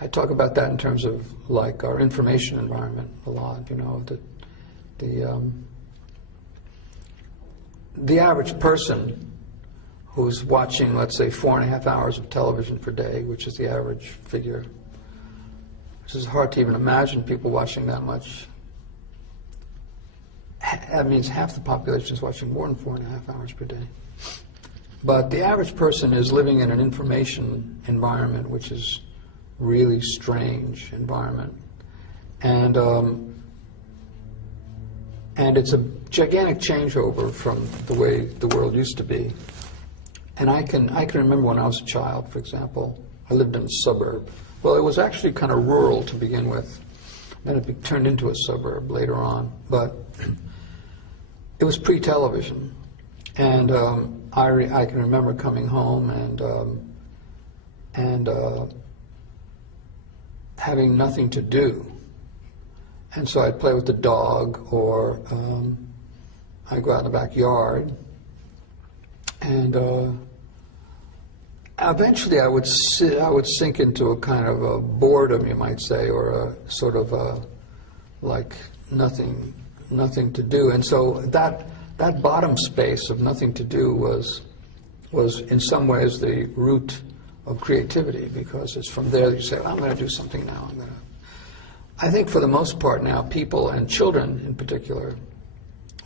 I talk about that in terms of like our information environment a lot. You know, the average person who's watching, let's say, 4.5 hours of television per day, which is the average figure, which is hard to even imagine people watching that much. That means half the population is watching more than 4.5 hours per day. But the average person is living in an information environment which is really strange environment. And it's a gigantic changeover from the way the world used to be. And I can remember when I was a child, for example, I lived in a suburb. Well, it was actually kind of rural to begin with. Then it turned into a suburb later on. But it was pre-television. And I can remember coming home and having nothing to do. And so I'd play with the dog, or I'd go out in the backyard. And eventually I would sink into a kind of a boredom, you might say, or a sort of like nothing to do. And so that bottom space of nothing to do was in some ways the root of creativity, because it's from there that you say, well, I'm going to do something now. I think for the most part now, people, and children in particular,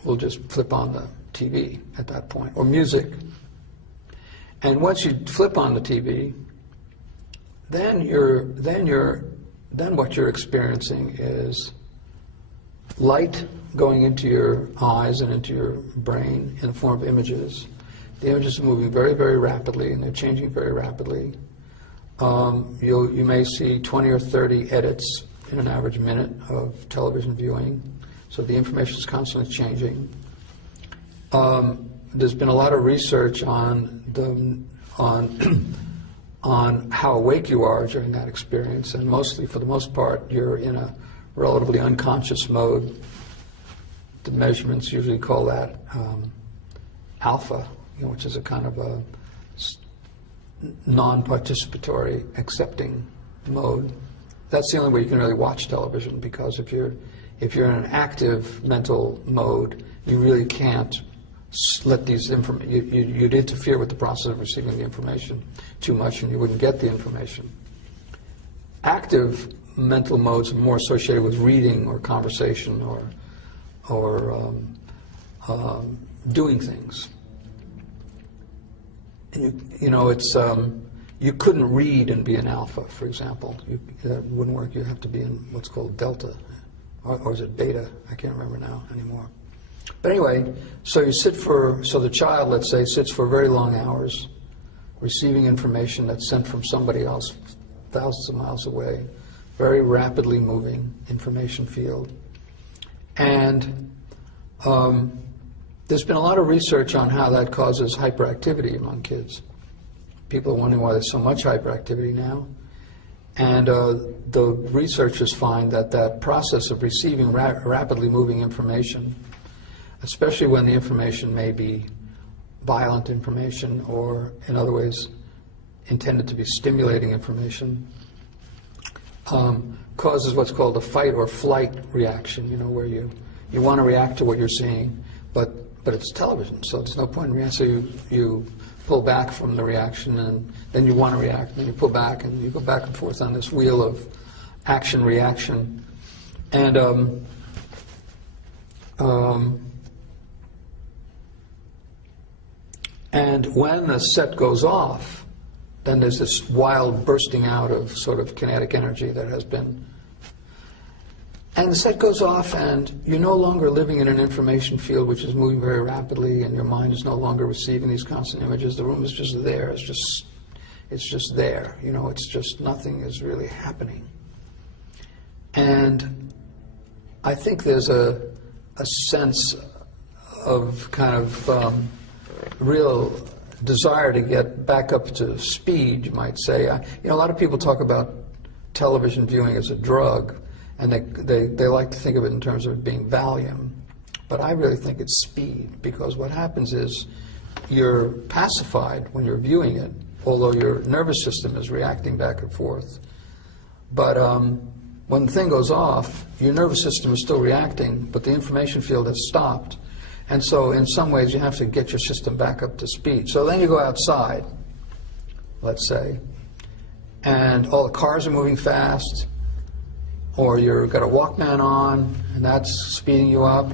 will just flip on the TV at that point, or music. And once you flip on the TV, then what you're experiencing is light going into your eyes and into your brain in the form of images. The images are moving very, very rapidly, and they're changing very rapidly. You may see 20 or 30 edits in an average minute of television viewing, so the information is constantly changing. There's been a lot of research on how awake you are during that experience, and mostly, for the most part, you're in a relatively unconscious mode. The measurements usually call that alpha, which is a kind of a non-participatory, accepting mode. That's the only way you can really watch television, because if you're in an active mental mode, you really can't let these you'd interfere with the process of receiving the information too much, and you wouldn't get the information. Active mental modes are more associated with reading or conversation or doing things. And it's you couldn't read and be an alpha, for example. That wouldn't work. You have to be in what's called delta, or is it beta? I can't remember now anymore. But anyway, so the child, let's say, sits for very long hours, receiving information that's sent from somebody else thousands of miles away, very rapidly moving information field. And there's been a lot of research on how that causes hyperactivity among kids. People are wondering why there's so much hyperactivity now. And the researchers find that process of receiving rapidly moving information, especially when the information may be violent information or, in other ways, intended to be stimulating information, causes what's called a fight or flight reaction, where you want to react to what you're seeing, but it's television, so there's no point in reacting. So you pull back from the reaction, and then you want to react, and then you pull back, and you go back and forth on this wheel of action-reaction. And when the set goes off, then there's this wild bursting out of sort of kinetic energy that has been. And the set goes off, and you're no longer living in an information field which is moving very rapidly, and your mind is no longer receiving these constant images. The room is just there. It's just there. It's just nothing is really happening. And I think there's a sense of kind of real desire to get back up to speed, you might say. A lot of people talk about television viewing as a drug, and they like to think of it in terms of it being Valium. But I really think it's speed, because what happens is you're pacified when you're viewing it, although your nervous system is reacting back and forth. But when the thing goes off, your nervous system is still reacting, but the information field has stopped. And so in some ways you have to get your system back up to speed. So then you go outside, let's say, and all the cars are moving fast, or you've got a Walkman on, and that's speeding you up.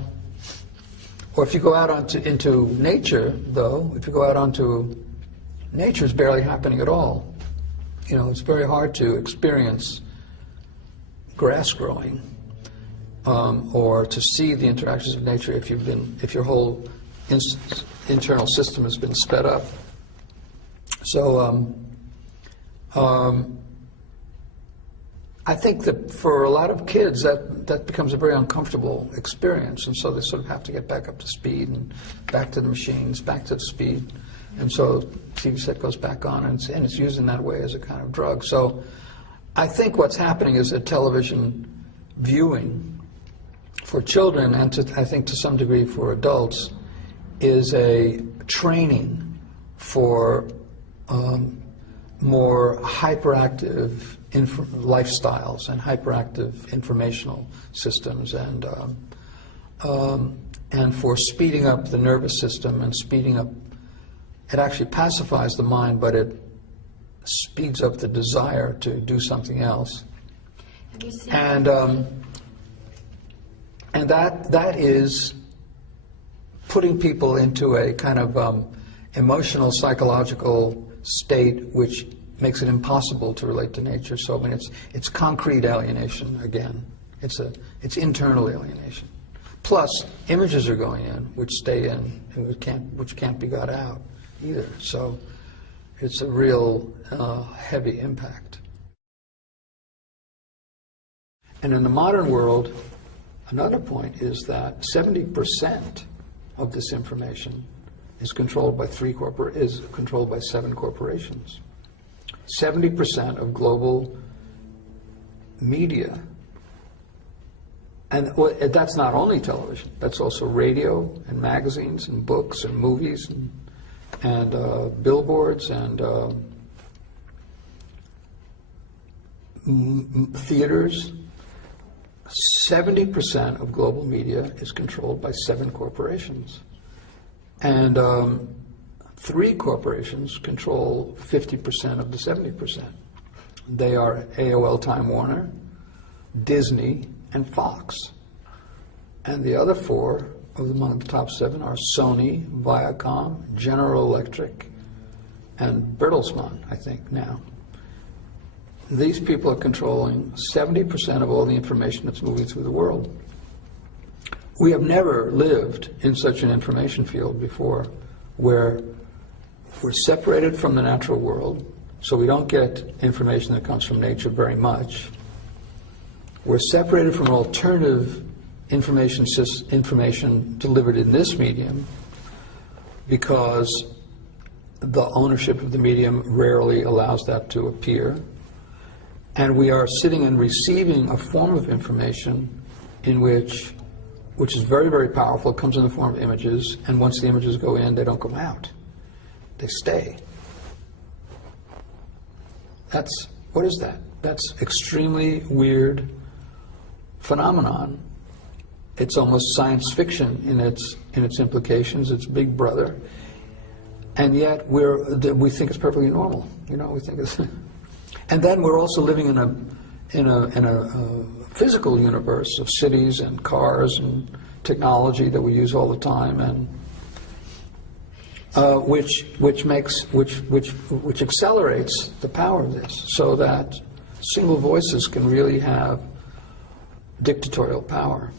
Or if you go out into nature, though, if you go out onto nature, it's barely happening at all. You know, it's very hard to experience grass growing, or to see the interactions of nature if your whole internal system has been sped up. So I think that for a lot of kids that becomes a very uncomfortable experience, and so they sort of have to get back up to speed and back to the machines, back to the speed, and so TV set goes back on, and it's used in that way as a kind of drug. So I think what's happening is that television viewing for children, and I think to some degree for adults, is a training for more hyperactive lifestyles and hyperactive informational systems, and for speeding up the nervous system and speeding up. It actually pacifies the mind, but it speeds up the desire to do something else. Have you seen and that is putting people into a kind of emotional, psychological state which makes it impossible to relate to nature. So I mean, it's concrete alienation again. It's internal alienation. Plus, images are going in, which stay in, and which can't be got out either. So it's a real heavy impact. And in the modern world, another point is that 70% of this information is controlled by 7 corporations. 70% of global media, and that's not only television. That's also radio and magazines and books and movies and billboards and theaters. 70% of global media is controlled by 7 corporations. And 3 corporations control 50% of the 70%. They are AOL Time Warner, Disney, and Fox. And the other 4 among the top 7 are Sony, Viacom, General Electric, and Bertelsmann, I think, now. These people are controlling 70% of all the information that's moving through the world. We have never lived in such an information field before, where we're separated from the natural world, so we don't get information that comes from nature very much. We're separated from alternative information delivered in this medium, because the ownership of the medium rarely allows that to appear. And we are sitting and receiving a form of information in which is very, very powerful. It comes in the form of images, and once the images go in, they don't come out. They stay. What is that? That's extremely weird phenomenon. It's almost science fiction in its implications. It's Big Brother, and yet we think it's perfectly normal. You know, we think it's. And then we're also living in a physical universe of cities and cars and technology that we use all the time, and which accelerates the power of this, so that single voices can really have dictatorial power.